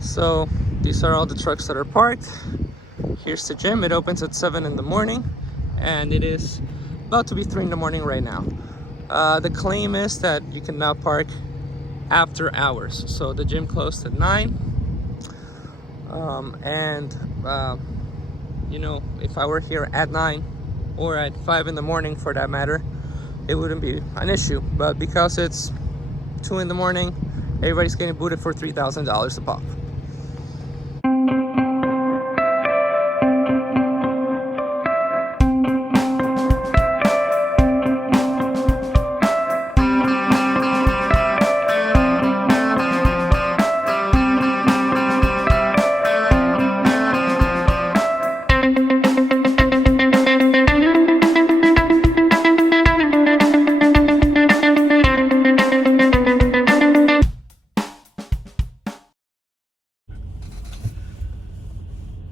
So these are all the trucks that are parked. Here's the gym. It opens at 7 in the morning and it is about to be 3 in the morning right now. The claim is that you can now park after hours. So the gym closed at 9. You know, if I were here at 9 or at 5 in the morning for that matter, it wouldn't be an issue. But because it's 2 in the morning, everybody's getting booted for $3,000 a pop.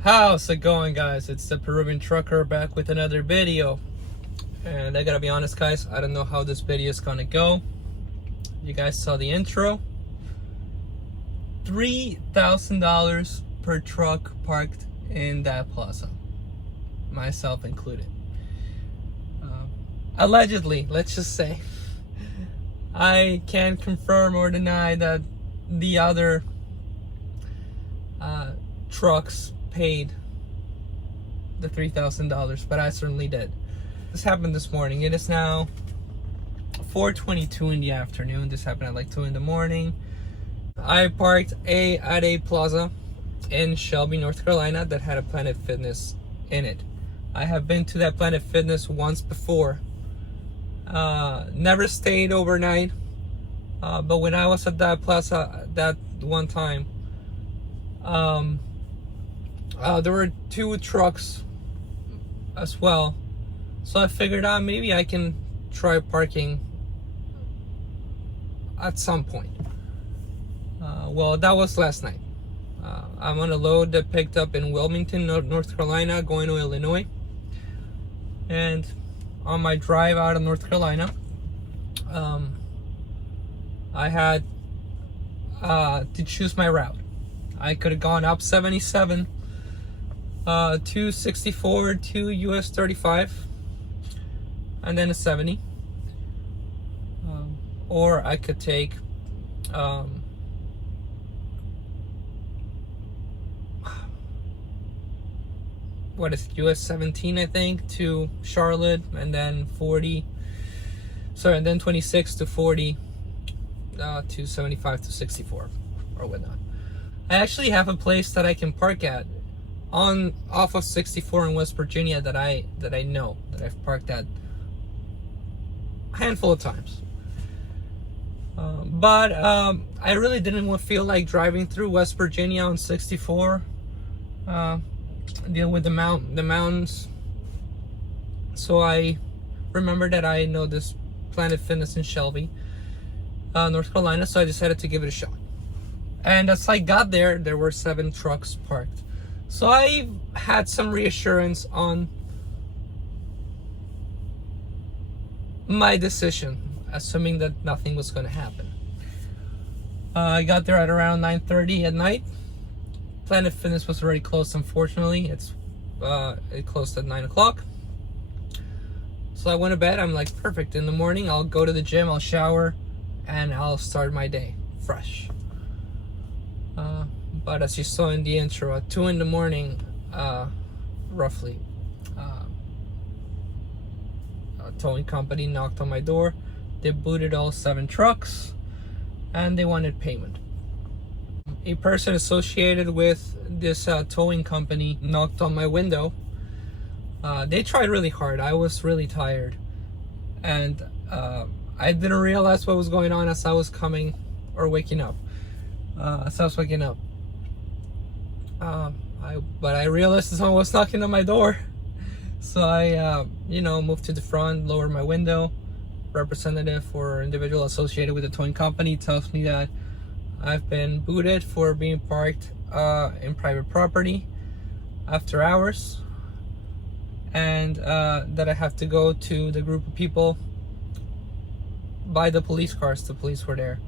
How's it going, guys? It's the Peruvian trucker back with another video, and I gotta be honest, guys, I don't know how this video is gonna go. You guys saw the intro. $3,000 per truck parked in that plaza, myself included. Allegedly, let's just say. I can't confirm or deny that the other trucks paid the $3,000, but I certainly did. This happened this morning. It is now 4:22 in the afternoon. This happened at like 2 in the morning. I parked at a plaza in Shelby, North Carolina that had a Planet Fitness in it. I have been to that Planet Fitness once before. Never stayed overnight, but when I was at that plaza that one time, there were 2 trucks as well, so I figured out maybe I can try parking at some point. Well, that was last night. I'm on a load that picked up in Wilmington, North Carolina, going to Illinois, and on my drive out of North Carolina, I had to choose my route. I could have gone up 77 to 64 to US 35 and then a 70, or I could take what is it, US 17 I think to Charlotte, and then 26 to 40 to 75 to 64 or whatnot. I actually have a place that I can park at off of 64 in West Virginia that I know that I've parked at a handful of times. But I really didn't feel like driving through West Virginia on 64, deal with the mountains. So I remembered that I know this Planet Fitness in Shelby, North Carolina, so I decided to give it a shot. And as I got there, there were 7 trucks parked. So I had some reassurance on my decision, assuming that nothing was going to happen. I got there at around 9:30 at night. Planet Fitness was already closed, unfortunately. It closed at 9 o'clock. So I went to bed. I'm like, perfect. In the morning, I'll go to the gym, I'll shower, and I'll start my day fresh. But as you saw in the intro, at 2 in the morning, roughly, a towing company knocked on my door. They booted all 7 trucks, and they wanted payment. A person associated with this towing company knocked on my window. They tried really hard. I was really tired, and I didn't realize what was going on as I was waking up. But I realized someone was knocking on my door, so I moved to the front, lowered my window. Representative or individual associated with the towing company tells me that I've been booted for being parked in private property after hours, and that I have to go to the group of people by the police cars. The police were there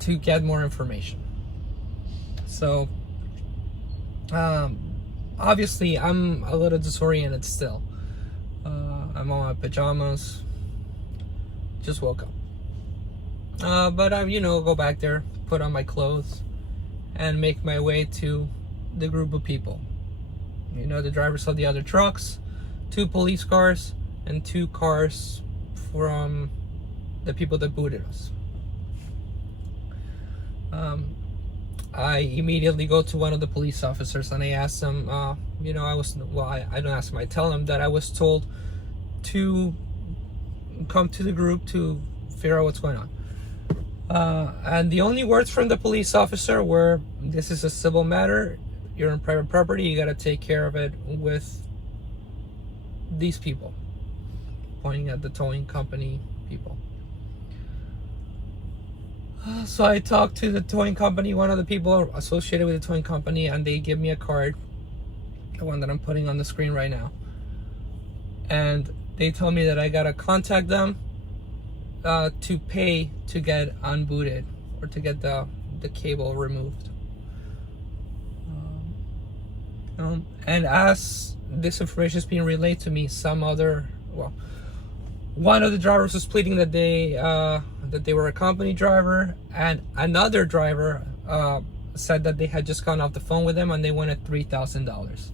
to get more information. So obviously I'm a little disoriented still. I'm on my pajamas, just woke up. But I, go back there, put on my clothes, and make my way to the group of people. The drivers of the other trucks, 2 police cars, and 2 cars from the people that booted us. I immediately go to one of the police officers and I ask them, I don't ask them, I tell them that I was told to come to the group to figure out what's going on. And the only words from the police officer were, "This is a civil matter. You're on private property. You got to take care of it with these people," pointing at the towing company people. So I talked to the towing company, one of the people associated with the towing company, and they give me a card, the one that I'm putting on the screen right now. And they told me that I gotta contact them to pay to get unbooted or to get the cable removed. And as this information is being relayed to me, one of the drivers was pleading that they were a company driver, and another driver said that they had just gone off the phone with them and they wanted $3,000.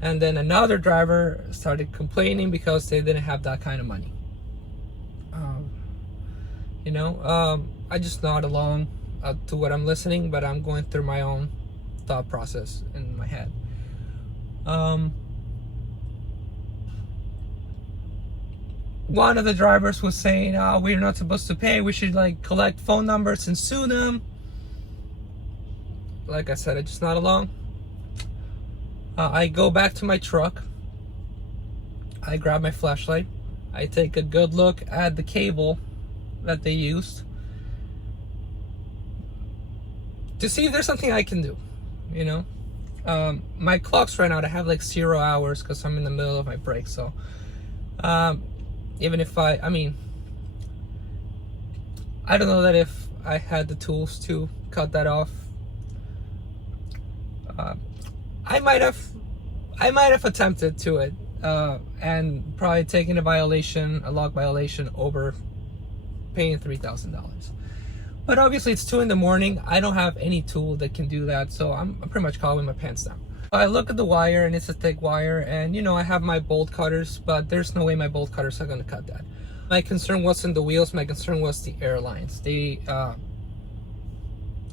And then another driver started complaining because they didn't have that kind of money. I just nod along to what I'm listening, but I'm going through my own thought process in my head. One of the drivers was saying, we're not supposed to pay, we should collect phone numbers and sue them. Like I said, I just nod along. I go back to my truck, I grab my flashlight, I take a good look at the cable that they used to see if there's something I can do. My clock's ran out. I have 0 hours because I'm in the middle of my break. So even if I don't know that if I had the tools to cut that off, I might have attempted to it and probably taken a log violation over paying $3,000. But obviously it's 2 a.m. I don't have any tool that can do that, so I'm pretty much caught with my pants down. I look at the wire, and it's a thick wire, and I have my bolt cutters, but there's no way my bolt cutters are going to cut that. My concern wasn't the wheels, my concern was the airlines. They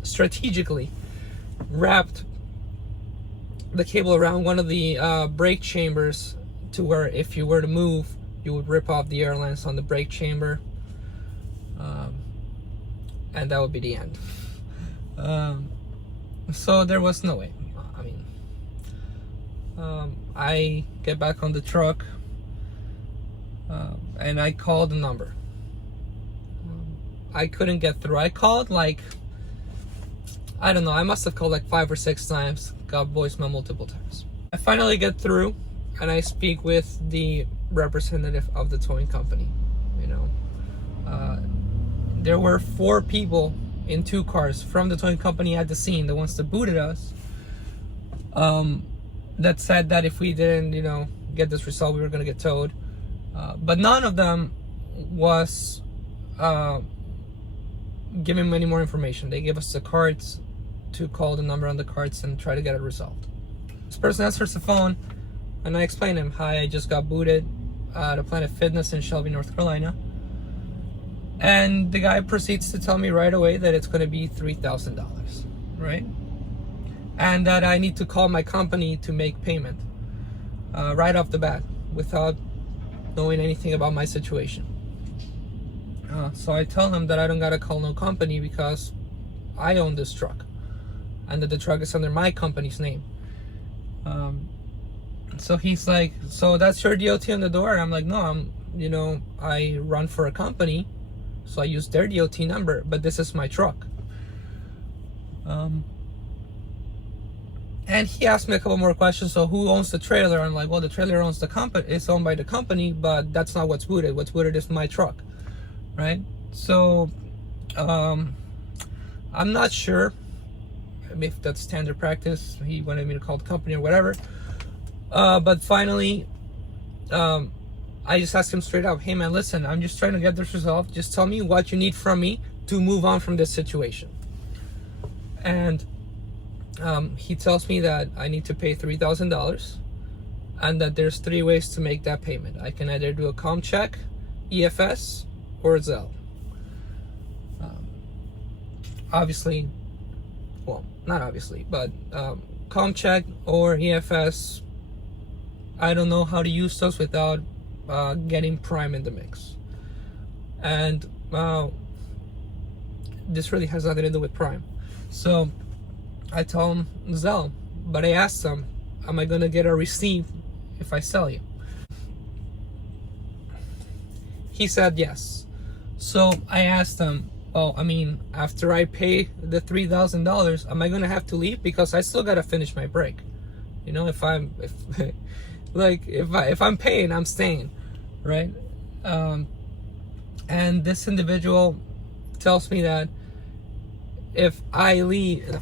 strategically wrapped the cable around one of the brake chambers to where if you were to move, you would rip off the airlines on the brake chamber. And that would be the end. So there was no way. I get back on the truck and I called the number. I couldn't get through. I called I don't know, I must have called 5 or 6 times, got voicemail multiple times. I finally get through and I speak with the representative of the towing company. There were 4 people in 2 cars from the towing company at the scene, the ones that booted us, that said that if we didn't, get this resolved, we were going to get towed. But none of them was giving me any more information. They gave us the cards to call the number on the cards and try to get it resolved. This person answers the phone, and I explain to him, "Hi, I just got booted at a Planet Fitness in Shelby, North Carolina." And the guy proceeds to tell me right away that it's going to be $3,000, right? And that I need to call my company to make payment right off the bat without knowing anything about my situation. So I tell him that I don't got to call no company because I own this truck and that the truck is under my company's name. So he's like, "So that's your DOT on the door?" And I'm like, "No, I run for a company. So I use their DOT number, but this is my truck." And he asked me a couple more questions. "So who owns the trailer?" I'm like, "Well, the trailer owns the company. It's owned by the company, but that's not what's booted. What's booted is my truck," right? So I'm not sure if that's standard practice. He wanted me to call the company or whatever. But finally, I just asked him straight up, hey man, listen, I'm just trying to get this resolved. Just tell me what you need from me to move on from this situation. And he tells me that I need to pay $3,000 and that there's 3 ways to make that payment. I can either do a com check, EFS, or Zelle. Obviously, well, not obviously, but com check or EFS, I don't know how to use those without getting Prime in the mix. And this really has nothing to do with Prime. So I tell him Zelle, but I asked him, am I gonna get a receipt if I sell you? He said yes. So I asked him, well, I mean, after I pay the $3,000, am I gonna have to leave? Because I still gotta finish my break. You know, if I'm paying, I'm staying, right? And this individual tells me that if I leave,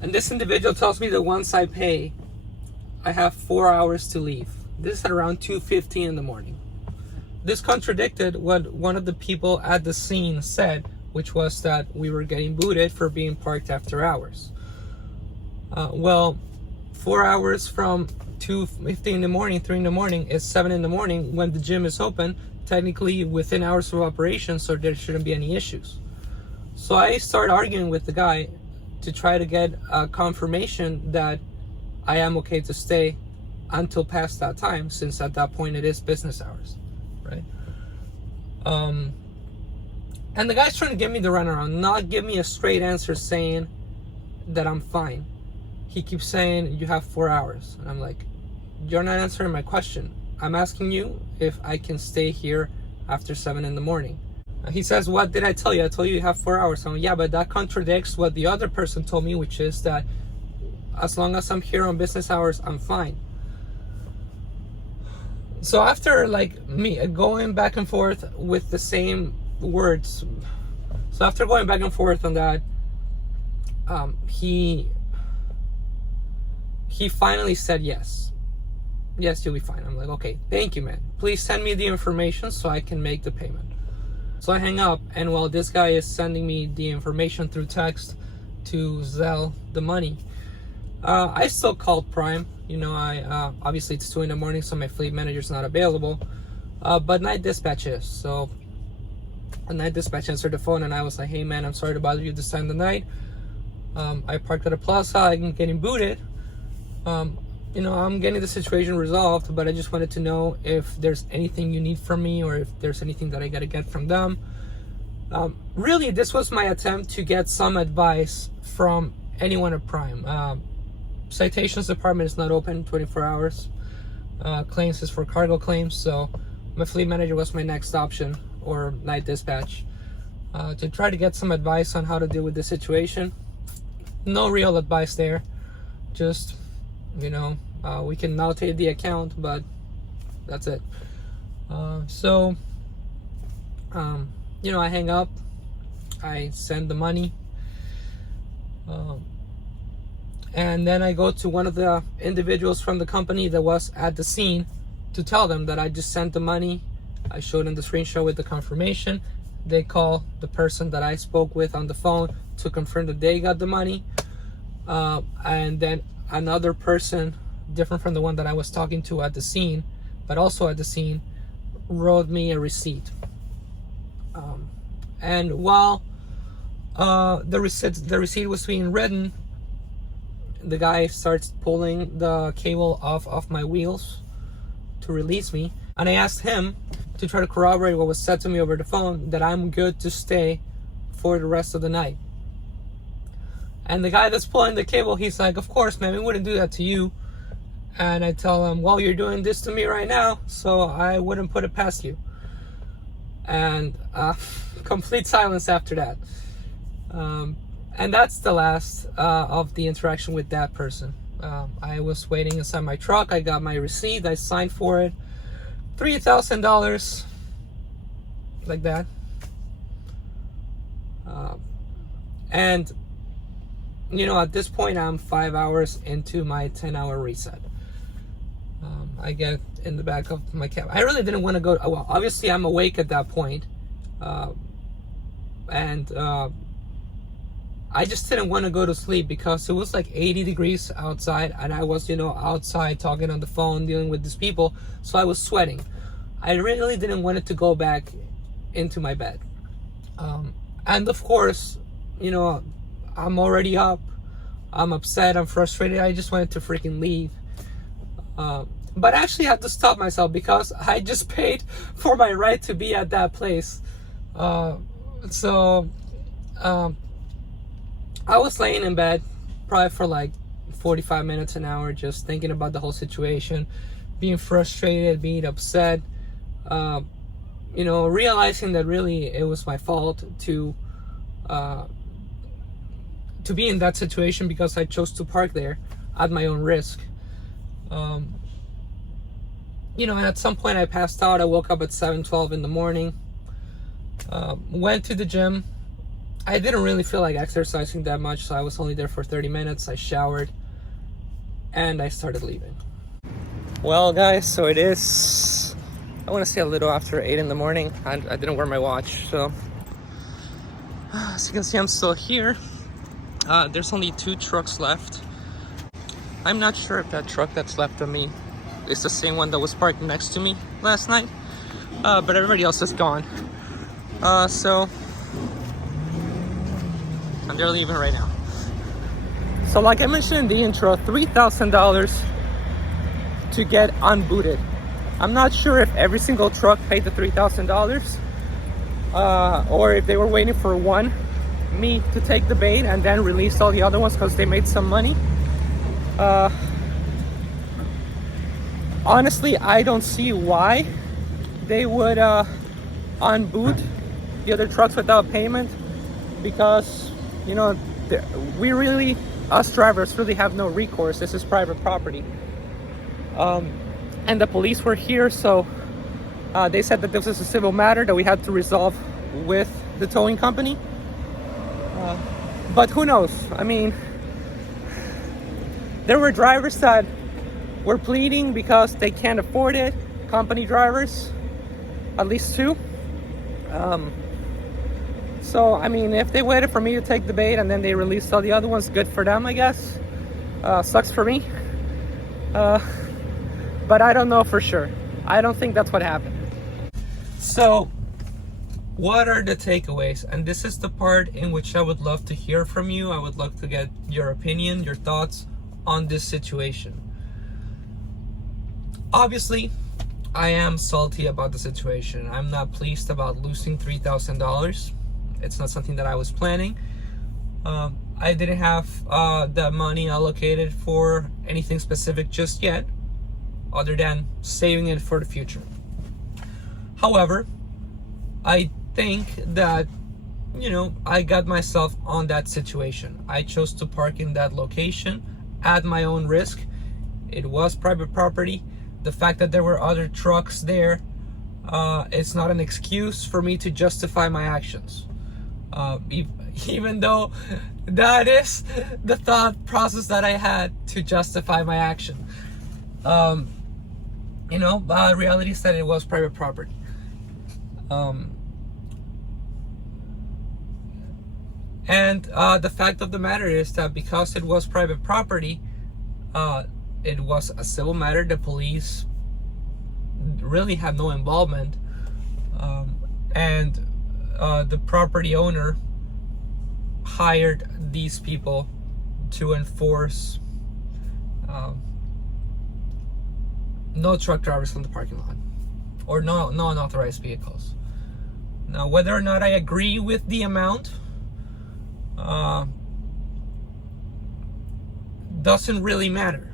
and this individual tells me that once I pay, I have 4 hours to leave. This is at around 2:15 in the morning. This contradicted what one of the people at the scene said, which was that we were getting booted for being parked after hours. Well, 4 hours from 2:15 in the morning, 3 in the morning is 7 in the morning when the gym is open, technically within hours of operation, so there shouldn't be any issues. So I started arguing with the guy to try to get a confirmation that I am okay to stay until past that time, since at that point it is business hours, right? And the guy's trying to give me the runaround, not give me a straight answer saying that I'm fine. He keeps saying, you have 4 hours. And I'm like, you're not answering my question. I'm asking you if I can stay here after 7 in the morning. He says, what did I tell you? I told you you have 4 hours. I'm like, yeah, but that contradicts what the other person told me, which is that as long as I'm here on business hours, I'm fine. So after like me going back and forth with the same words, so after going back and forth on that, he finally said yes. Yes, you'll be fine. I'm like, okay, thank you, man. Please send me the information so I can make the payment. So I hang up, and while this guy is sending me the information through text to Zelle the money, I still called Prime. You know, I obviously it's 2 in the morning, so my fleet manager's not available. But night dispatch is. So a night dispatch answered the phone, and I was like, hey man, I'm sorry to bother you this time of the night. I parked at a plaza, I'm getting booted. You know, I'm getting the situation resolved, but I just wanted to know if there's anything you need from me or if there's anything that I gotta get from them. Really, this was my attempt to get some advice from anyone at Prime. Citations department is not open 24 hours. Claims is for cargo claims, so my fleet manager was my next option, or night dispatch, to try to get some advice on how to deal with the situation. No real advice there, just, you know, we can notate the account, but that's it. So you know, I hang up, I send the money, and then I go to one of the individuals from the company that was at the scene to tell them that I just sent the money. I showed them the screenshot with the confirmation. They call the person that I spoke with on the phone to confirm that they got the money, and then another person different from the one that I was talking to at the scene, but also at the scene, wrote me a receipt. And while the receipt was being written, the guy starts pulling the cable off my wheels to release me, and I asked him to try to corroborate what was said to me over the phone, that I'm good to stay for the rest of the night. And the guy that's pulling the cable, he's like, of course, man, we wouldn't do that to you. And I tell him, well, you're doing this to me right now, so I wouldn't put it past you. And complete silence after that. And that's the last of the interaction with that person. I was waiting inside my truck. I got my receipt. I signed for it. $3,000, like that. And at this point, I'm 5 hours into my 10-hour reset. I get in the back of my cab. I really didn't want to go. Well, obviously, I'm awake at that point. And I just didn't want to go to sleep because it was like 80 degrees outside, and I was, outside talking on the phone, dealing with these people, so I was sweating. I really didn't want it to go back into my bed. And of course, I'm already up. I'm upset. I'm frustrated. I just wanted to freaking leave. But I actually had to stop myself because I just paid for my right to be at that place. So I was laying in bed probably for like 45 minutes, an hour, just thinking about the whole situation, being frustrated, being upset, realizing that really it was my fault to be in that situation because I chose to park there at my own risk. And at some point I passed out. I woke up at 7:12 in the morning, went to the gym. I didn't really feel like exercising that much, so I was only there for 30 minutes. I showered and I started leaving. Well, guys, so it is, I want to say a little after 8 in the morning. I didn't wear my watch, so as you can see, I'm still here. There's only 2 trucks left. I'm not sure if that truck that's left of me is the same one that was parked next to me last night, but everybody else is gone. So they're leaving right now. So like I mentioned in the intro, $3,000 to get unbooted. I'm not sure if every single truck paid the $3,000, or if they were waiting for me to take the bait and then release all the other ones because they made some money. Honestly, I don't see why they would unboot the other trucks without payment, because us drivers really have no recourse. This is private property, and the police were here, so they said that this was a civil matter that we had to resolve with the towing company. But who knows? I mean, there were drivers that were pleading because they can't afford it. Company drivers, at least 2. So I mean, if they waited for me to take the bait and then they released all the other ones, good for them, I guess. Sucks for me. But I don't know for sure. I don't think that's what happened. So what are the takeaways? And this is the part in which I would love to hear from you. I would love to get your opinion, your thoughts on this situation. Obviously, I am salty about the situation. I'm not pleased about losing $3,000. It's not something that I was planning. I didn't have that money allocated for anything specific just yet, other than saving it for the future. However, I think that, I got myself on that situation. I chose to park in that location at my own risk. It was private property. The fact that there were other trucks there, it's not an excuse for me to justify my actions. Even though that is the thought process that I had to justify my action. Reality is that it was private property. And the fact of the matter is that because it was private property, it was a civil matter. The police really had no involvement, and the property owner hired these people to enforce no truck drivers from the parking lot, or no unauthorized vehicles. Now, whether or not I agree with the amount doesn't really matter.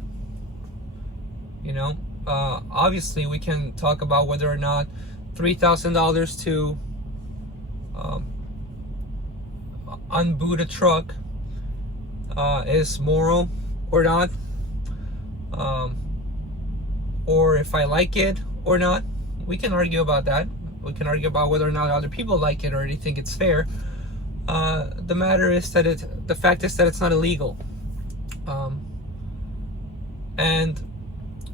Obviously we can talk about whether or not $3,000 to unboot a truck is moral or not, or if I like it or not. We can argue about that. We can argue about whether or not other people like it or they think it's fair. The matter is that the fact is that it's not illegal. And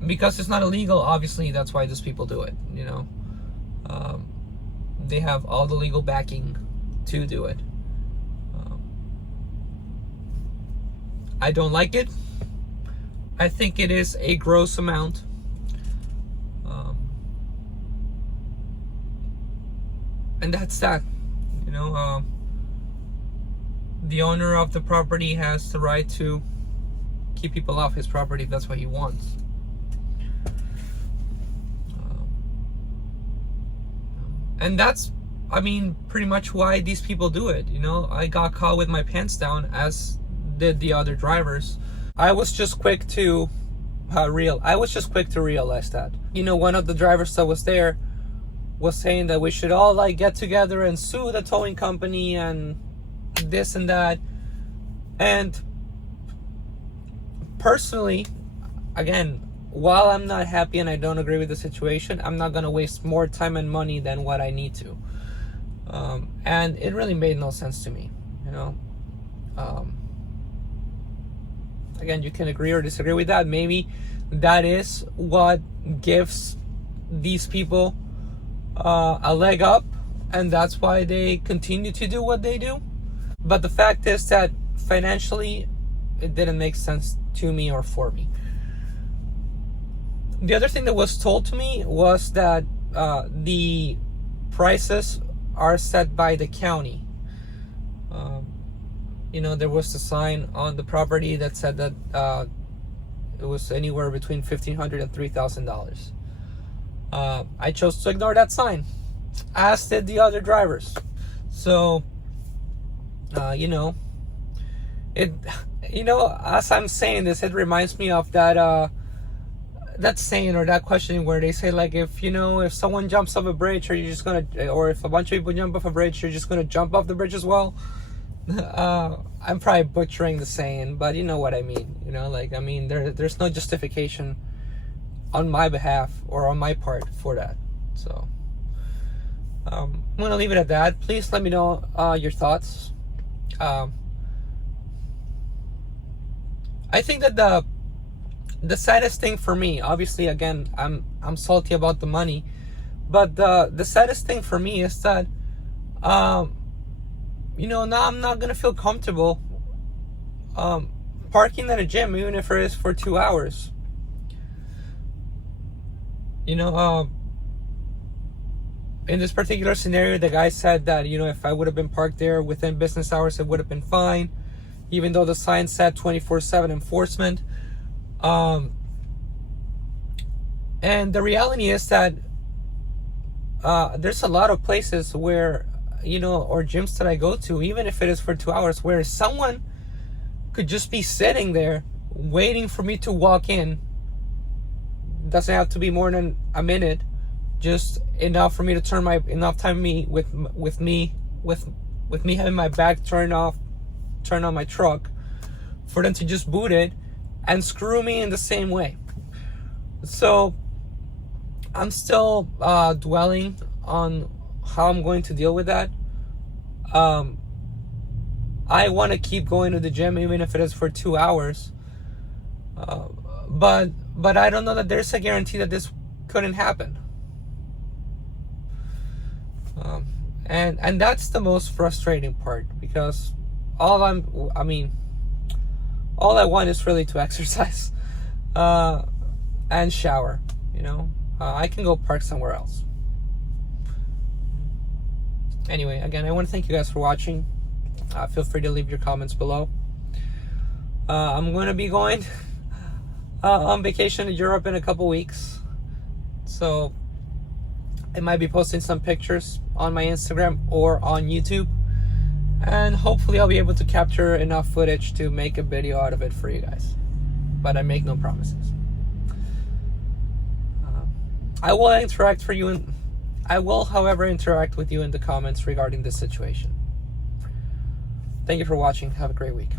because it's not illegal, obviously that's why these people do it, you know. They have all the legal backing to do it. I don't like it. I think it is a gross amount. And that's that, you know. The owner of the property has the right to keep people off his property if that's what he wants. And that's, I mean, pretty much why these people do it. You know, I got caught with my pants down, as did the other drivers. I was just quick to realize that. You know, one of the drivers that was there was saying that we should all like get together and sue the towing company and this and that. And personally, again, while I'm not happy and I don't agree with the situation, I'm not gonna waste more time and money than what I need to. And it really made no sense to me, you know. Again, you can agree or disagree with that. Maybe that is what gives these people a leg up, and that's why they continue to do what they do. But the fact is that financially, it didn't make sense to me or for me. The other thing that was told to me was that the prices are set by the county. You know, there was a sign on the property that said that it was anywhere between $1,500 and $3,000. I chose to ignore that sign, as did the other drivers. So, you know, as I'm saying this, it reminds me of that saying or that questioning where they say, like, if someone jumps off a bridge, or if a bunch of people jump off a bridge, you're just gonna jump off the bridge as well. I'm probably butchering the saying, but you know what I mean. You know, like, I mean, there's no justification on my behalf or on my part for that. So I'm gonna leave it at that. Please let me know your thoughts. I think that the saddest thing for me, obviously, again, I'm salty about the money, but the saddest thing for me is that now I'm not gonna feel comfortable parking at a gym, even if it is for 2 hours. In this particular scenario, the guy said that, if I would have been parked there within business hours, it would have been fine, even though the sign said 24/7 enforcement. And the reality is that there's a lot of places where, or gyms that I go to, even if it is for 2 hours, where someone could just be sitting there waiting for me to walk in. Doesn't have to be more than a minute, just enough for me to turn enough time with me having my back turned on my truck, for them to just boot it and screw me in the same way. So I'm still dwelling on how I'm going to deal with that. I want to keep going to the gym, even if it is for 2 hours. But I don't know that there's a guarantee that this couldn't happen. And that's the most frustrating part, because all I want is really to exercise and shower. I can go park somewhere else. Anyway, again, I want to thank you guys for watching. Feel free to leave your comments below. I'm going to be going on vacation to Europe in a couple weeks, so I might be posting some pictures on my Instagram or on YouTube, and hopefully I'll be able to capture enough footage to make a video out of it for you guys, but I make no promises. I will, however, interact with you in the comments regarding this situation. Thank you for watching. Have a great week.